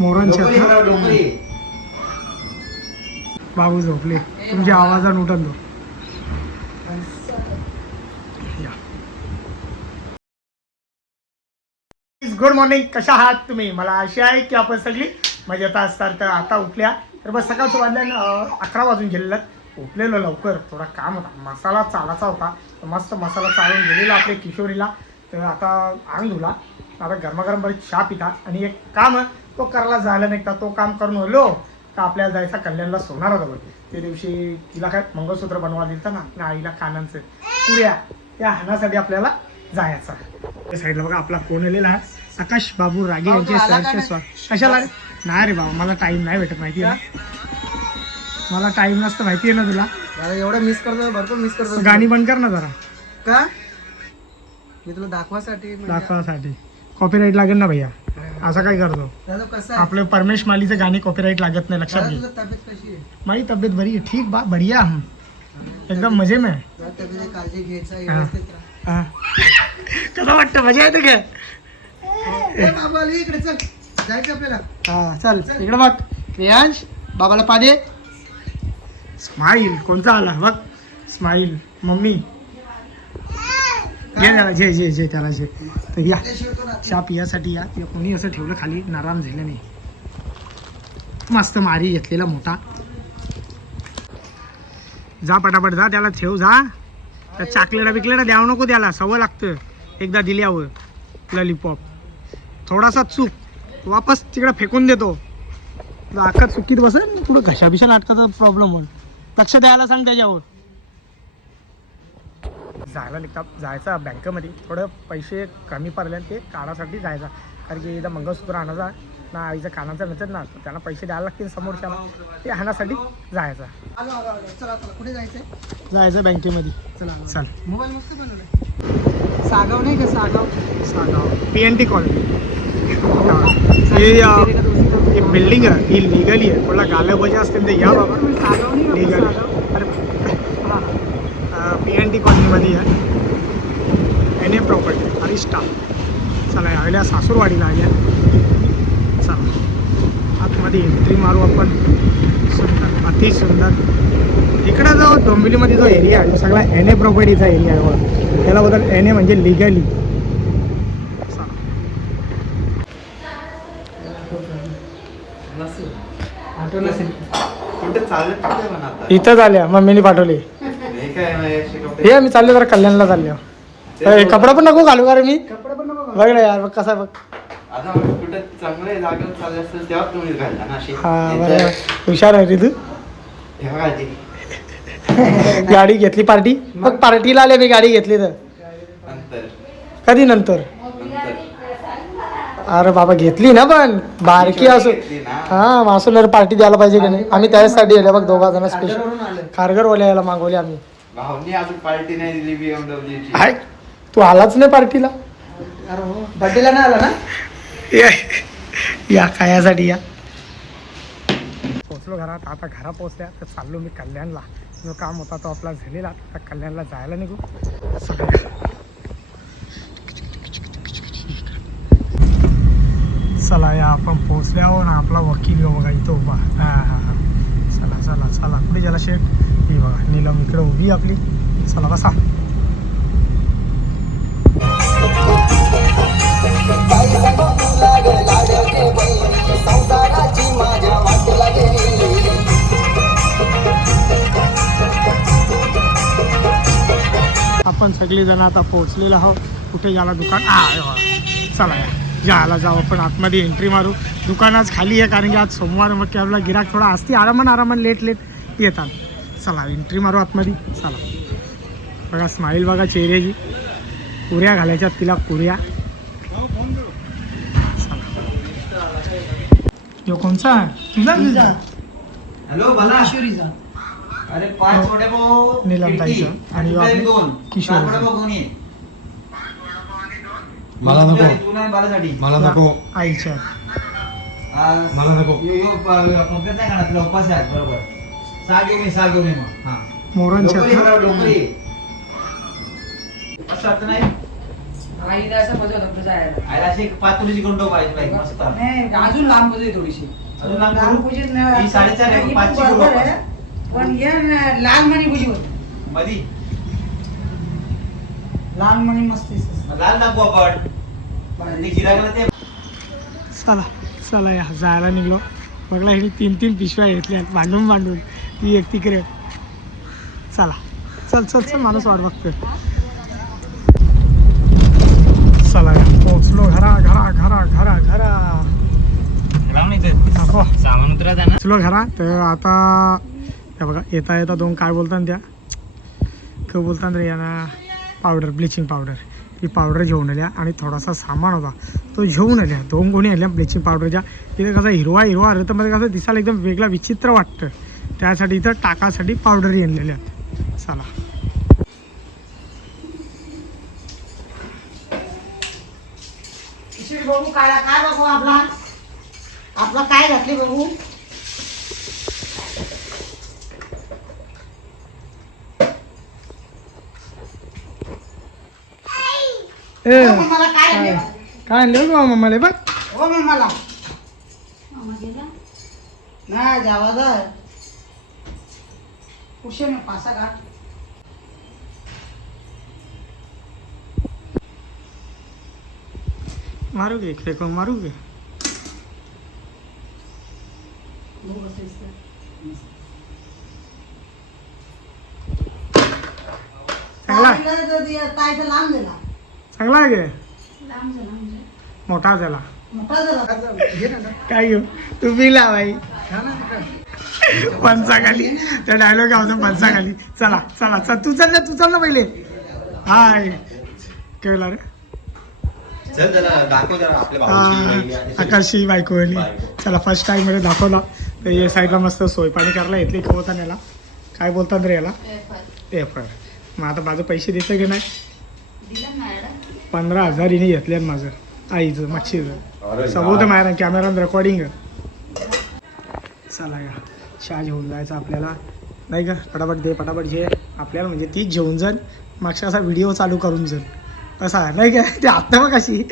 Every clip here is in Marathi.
मोरांच्या बाबू झोपले तुमच्या आवाजात उठलो. गुड मॉर्निंग, कशा आहात तुम्ही? मला आशा आहे की आपण सगळी मजेत असतात. तर आता उठल्या तर बस सकाळचं वाजल्या 11 वाजून गेलेलं. उठलेलं लवकर, थोडा काम होता, मसाला चालायचा होता, तर मस्त मसाला चालून गेलेला आपल्या किशोरीला. तर आता अंग धुला, आता गरमागरम बरी चहा पिता आणि एक काम तो करायला जायला नाही का, तो काम करून आलो तर आपल्याला जायचा कल्याणला सोनारा जवळ. त्या दिवशी तिला काय मंगळसूत्र बनवा दिलं ना आईला कानांचं पुऱ्या, त्या हाणासाठी आपल्याला जायचं. त्या साईडला बघा आपला फोन आलेला आहे, आकाश बाबू रागे यांचे सरचे कशाला नाही रे बाबा, मला टाइम नाही भेटत, माहिती आहे ना, मला टाइम नसतं, माहिती आहे ना तुला. एवढं मिस करतो, भरपूर मिस करतो. गाणी बंद कर ना जरा. का मी तुला दाखवासाठी कॉपीराईट लागेल ना भैया, असं काय करतो कसं आपले परमेश मालीचे गाणी कॉपीराईट लागत नाही, लक्षात घे. तब्येत कशी आहे? माझी तब्येत बरी आहे, ठीक बा, बढ़िया, हम एकदम मजे में. तब्येत काळजी घ्यायचा. कसं वाटतं, मजा येते काय? बाबा इकडे चल, जायचं आपल्याला. हा चल इकडे बघ प्रियांश, बाबाला पादे. स्माईल कोणता आला बघ, स्माईल मम्मी घे त्याला, जे जे जे त्याला जे. तर या चहा पियासाठी या, कोणी असं ठेवलं खाली, नाराम झालं नाही. मस्त मारी घेतलेला मोठा, जा पटापट जा, त्याला ठेव जा. त्या चाकलेटा बिकलेटा द्यावं नको त्याला, सवय लागतं एकदा दिल्यावर. लॉलीपॉप थोडासा चूक वापस तिकडे फेकून देतो, आखत चुकीत बसेल, पुढं घशाभिषा नाटकाचा प्रॉब्लेम होईल. लक्ष द्यायला सांग त्याच्यावर. जायला निघतात, जायचा बँकेमध्ये, थोडं पैसे कमी पडले ते काढासाठी जायचा, कारण की एकदा मंगळसूत्र आणायचा ना, आईचं कानाचं नसेल ना, तर त्यांना पैसे द्यायला लागतील समोरच्याला, ते आणण्यासाठी जायचा. कुठे जायचंय? जायचं बँकेमध्ये. चला चल. मोबाईल मस्त बनवलाय. सागाव नाही का, सागाव PNT कॉलनी. ही बिल्डिंग आहे, ही लिगली आहे, थोडा गाल्या बजा असतील तर या बाबा, लिगली. अरे PNT कॉलनीमध्ये आहे, NA प्रॉपर्टी अरिस्टा. चला यावेळेला सासूरवाडीला आल्या. चला आतमध्ये एंट्री मारू आपण. सुंदर, अति सुंदर. इकडं जो डोंबिवलीमध्ये जो एरिया आहे, तो सगळा NA प्रॉपर्टीचा एरिया आहे बघा, त्याला बदल NA म्हणजे लिगली. इथं झाल्या, मम्मीने पाठवली. हे मी चाललो जरा कल्याणला चाललो. कपडा पण नको घालू का रे मी, बघ ना यार, बघ कसा बघ. हा बरं, हुशार आहे रे तू. गाडी घेतली पार्टी, मग पार्टीला आले मी, गाडी घेतली तर कधी नंतर. अरे बाबा घेतली ना, पण बारकी असो, हा मासूला पार्टी द्यायला पाहिजे की नाही. आम्ही त्याच्यासाठी आले बघ, दोघा जण स्पेशल खारघरवाल्या यायला मागवली आम्ही. पार्टी नाही दिली BMW. आहे तू आलाच नाही पार्टीला, बर्थडेला नाही आला ना. या खायासाठी या. पोचलो घरात, आता घरा पोचल्या तर चाललो मी कल्याणला. जो काम होता तो आपला झालेला, आता कल्याणला जायला निघू सगळे. चला या आपण पोचल्यावर ना, आपला वकील येऊ बघा इथं उभा. हां चला चला चला, कुठे ज्याला शेट ही बघा, नीलम इकडे उभी आपली. चला बसा. आपण सगळेजण आता पोहोचलेलो आहोत. कुठे याला दुकान चला या याला जाऊ आपण आतमध्ये एंट्री मारू. दुकान आज खाली आहे, कारण की आज सोमवार, मग की आपला गिराक थोडा असते, आरामान लेट येतात. चला एंट्री मारू आतमध्ये. चला बघा स्माईल बघा चेहऱ्याची, पुऱ्या घालायच्या तिला, पुऱ्या. यो कोणचा तुझा? हॅलो भला किशोरीचा. अरे 5 वडापाव नीलमताईचा आणि किशोर. मला नको, तू नाही बालासाठी, मला नको, आईच्या मला नको. पंकज नाही खाणार, तुला उपास आहेत बरोबर. 6 घेऊन ये मग. हा मोरांच्या लोकरी असं नाही. आईला असं बसवत होतं जायला. आयला अशी एक पातुरीची गुंडो पाहिजे बाई, मस्त. नाही, अजून लांब बसली थोडीशी. अजून लांब लाल करू? भुजी ही 4.5 आहे, ही 5 ची बरोबर गुंडो. आहे. पण हे लाल मणी भुजी होती. मधी लाल मणी मस्त दिसते. लाल दाखवू आपण. ते गिरायला ते चला चला या जायला निघलो. बघला हे 3 पिशव्या घेतल्या भांडून ती एक तिकडे. चला चल चल चल माणूस वाट बघतोय. चला या पोचलो घरा नको सामान उतरत आहे ना. पोचलो घरा. तर आता हे बघा येता 2 काय बोलतात त्या बोलतात रे यांना पावडर, ब्लिचिंग पावडर. ती पावडर घेऊन आल्या आणि थोडासा सामान होता तो घेऊन आल्या. 2 गोणी आल्या ब्लिचिंग पावडरच्या. तिथे कसं हिरवा आलं तर मध्ये कसं दिसायला एकदम वेगळा विचित्र वाटतं. त्यासाठी इथं टाकासाठी पावडरही आणलेल्या आहेत. चला बघू काय बघू आपला काय घातली बघू. ए मला काय आणले? काय आणलं बा मम्माले बघ. हो मम्माला नाही जावा कुशे मी पासा गाठ. मारू घे फेकून मारू घे. चांगला ताईचा लांब दिला. चांगला आहे गे. मोठा झाला. मोठा झाला. काय घेऊ तू बिला बाई पंचाखाली. त्या डायलॉग आवतो पंचाखाली. चला चला चल तू चल ना पहिले. हाय केला रे चल जरा दाखव जरा आपल्या भाऊची बहिणी आणि सगळी. आकाशी बायको आली. चला फर्स्ट टाइम मध्ये दाखवला. तर या साईडला मस्त सोय पाणी करायला येतली खवता याला. काय बोलतात रे याला पेपर. मग आता माझं पैसे देतं की नाही. 15,000 हिने घेतले माझं आईचं मच्छीचं. सबूत आहे माझ्या कॅमेरात रेकॉर्डिंग. चला या चहा घेऊन जायचं आपल्याला नाही का. पटापट जे आपल्याला म्हणजे तीच घेऊन जाईल. मागच्या असा व्हिडिओ चालू करून जाईल असा नाही का. ते आता मग कशी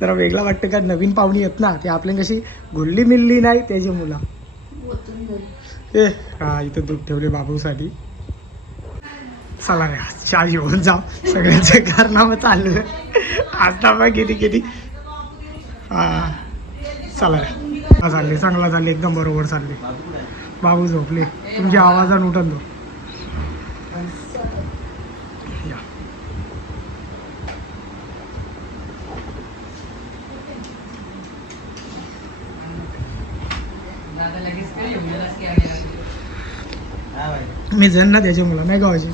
जरा वेगळा वाटतं का नवीन पाहुणी येत ना. ते आपल्या कशी घुल्ली मिल्ली नाही त्याची मुलं. ए हा इथं दूध ठेवले बाबूसाठी. चला रे चहा घेऊन जाऊ. सगळ्यांचे कारनामं चालू आहे आता मग किती हा चला रे चालले चांगला चालले एकदम बरोबर चालले. बाबू झोपले तुमच्या आवाजानं उठन तो. या दादा लगेच काय येऊन गेलास की आम्ही हा बाई. मी जण ना त्याच्या मुला नाही गावाची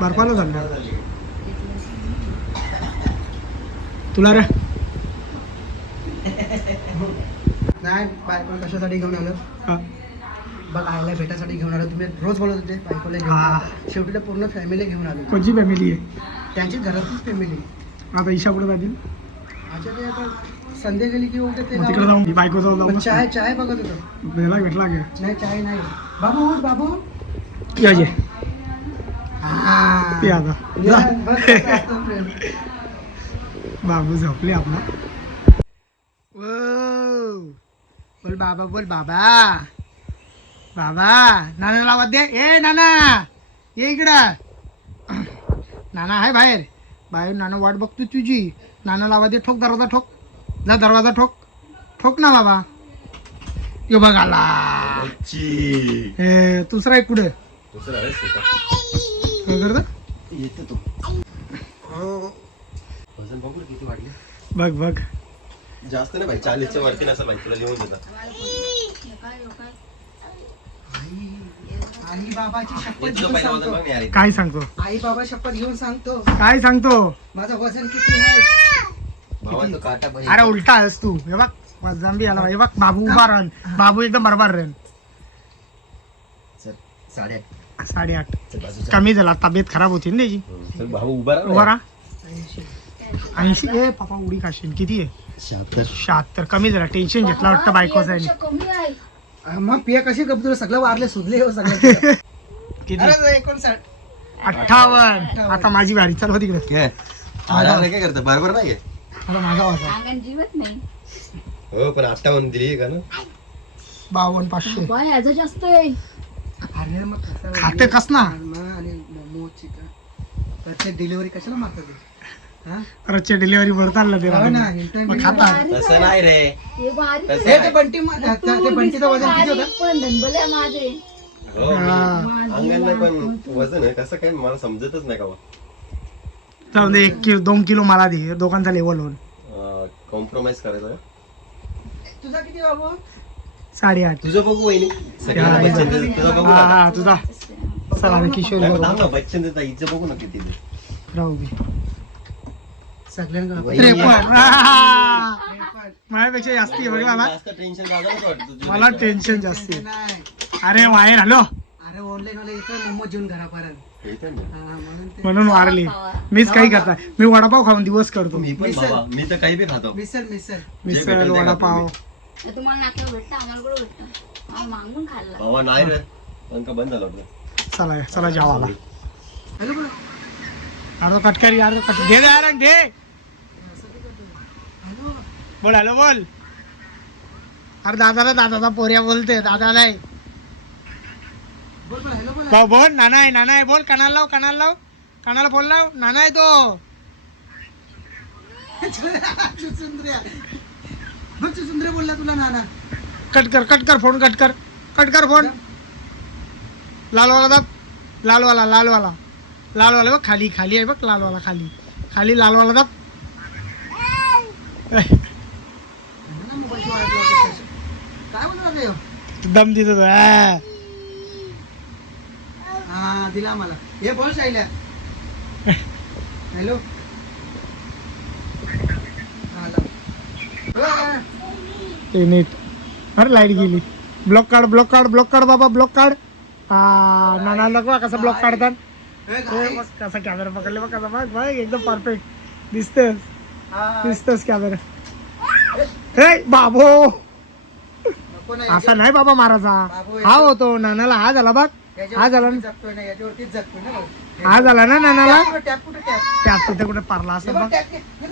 बर्फाला चाललं तुला रे. नाही बायकोला कशासाठी घेऊन आलं हा. बघ आईला भेटायसाठी घेऊन आलो. तुम्ही रोज बोलत होते बायकोला घेऊन हा. आलो. शेवटी तर पूर्ण फॅमिली घेऊन आलो. कोणची फॅमिली आहे. त्यांची घरातलीच फॅमिली. आता ईशा कुठे जातील. अच्छा ते आता संध्या गेली की बोलते ते मग तिकडे जाऊन बायको जाऊन मग जाऊन चाय बघत होतो. भेला भेटला गे नाही चाय नाही. बाबू उठ बाबू याचे हा. ते आता या, जा. बघ कसं असतं प्रेम. बाबू झोपले आपला. बोल बाबा बोल बाबा नानाला आवाज दे. ए नाना ये इकडं. नाना आहे बाहेर नाना वाट बघतो तुझी. नानाला आवाज दे. ठोक दरवाजा ठोक. जा दरवाजा ठोक ना बाबा. यो बघ आला. ए दुसरा एक पुढे काय करतो. येतो तो वजन बघू रे किती वाढले. बघ जास्त नाही भाई 40च्या वरती नसेल भाई. तुला लिहून देतात. आई बाबाची शपथ तुझं घेऊन पहिलं वजन सांगतो. बघ नाही यार. काय सांगतो आई बाबा शपथ घेऊन सांगतो काय सांगतो. माझं वजन किती आहे. भावाचा काटा पण अरे उलटा आहेस तू. हे बघ वजन बी आला. हे बघ बाबू उभा राहन. बाबू एकदम बरोबर राहन. चल 8.5. 8.5 चल बाजूचा. कमी झाला. तब्येत खराब होती ना त्याची. चल भाऊ उभा उभा राहा. राहा. 80 ए पापा उडी खाशील. किती आहे 76. 76. कमी झाला. टेन्शन घेतला वाटतं बायकोचा आहे. मग पिया कशी गप तुला सगळं वारले सुधले हो सगळं. किती अरे 59. 58. आता माझी वारी चल हो तिकडे. काय काय करतं बरोबर नाही आता माझा वाजा अंगण जीवत नाही. हो पण 58 दिली का ना 52 500. बाय याचा जास्त आहे. अरे मग कसं खाते कस ना आणि मोमो चिकन प्रत्येक डिलिव्हरी कशाला मागतात ते? हा? रोजच्या डिलिव्हरी भरतात ना ते हो ना, राहून. in time मग delivery. खातात. तसं नाही रे हे बारीक तसं हे नाही. ते बंटी ते बंटीचं वजन किती होतं? पण धनबल्या माझे. हो मी हा. अंगण नाही पण वजन आहे कसं काय मला समजतच नाही का जाऊन दे 1 किलो 2 किलो मला दे दोघांचा लेवल होऊन कॉम्प्रोमाइज करायचं तुझा किती बाबू? 8.5. तुझं बघू वहिनी सगळ्यांना या. बच्चन देतं. तुझं बघू हा ना हा तुझा चला आम्ही किशोर नाही, पण बघू. थांब ना बच्चन देता हिचं बघू ना किती ते. राहू दे. सगळ्यांना वहिनी, 53. हा. माझ्यापेक्षा जास्ती आहे बघला ना जास्त टेन्शन लागलंच वाटतं तुझ्या मला पेक्षा. टेन्शन जास्ती आहे. नाही. अरे बाहेर आलो अरे ऑनलाईन वाले येतात मोमो जेवून घरापर्यंत. येतं ना. हा, म्हणून ते म्हणून वारली मीच काही करता मी वडापाव खाऊन दिवस करतो. मी पण मिसळ. बाबा मी तर काही बी खातो मिसळ मिसळ भेटेल ते वडापाव खातो तुम्हाला नाटक भेटतं आम्हाला कुठं भेटतं. आम्ही मागून खाल्ला. बाबा नाही रे पंखा बंद झाला होता चला चला जेवायला. हॅलो बोला. अर्ध कटकरी अर्ध कट दे दे अरे दे हॅलो बोल हॅलो बोल. अरे दादाचा पोऱ्या बोलते दादाला आहे. बोल बोल हॅलो बोला. भाऊ बोल नाना आहे बोल कानाला लाव कानाला फोन लाव नाना आहे तो. चुचुंद्र्या बघ चुचुंद्र्या बोलला तुला नाना. कट कर फोन कट कर फोन. लालवाला दाब लालवाला बघ खाली आहे बघ लालवाला खाली लालवाला दाब. नाना मोबाईलची वाट लावतो कशा- काय बोलू लागले हो? दम देतो तो. हा दिला मला. हे बोल शाईल्या. हॅलो ते नीट अरे लाईट गेली. ब्लॉक काढ बाबा ब्लॉक काढ. हा नाना नको कसा ब्लॉक काढतात. बघ कसा कॅमेरा पकडले बघ कसा बघ एकदम परफेक्ट दिसतोस कॅमेरा. हे बाबो असा नाही बाबा मारायचा. हा होतो नानाला हा झाला बघ हा झाला ना जगतोय ना याच्यावरतीच जगतोय ना भाऊ. हा झाला ना नानाला टॅप कुठे टॅप त्यात तिथे कुठे पारला असं बघ. टॅप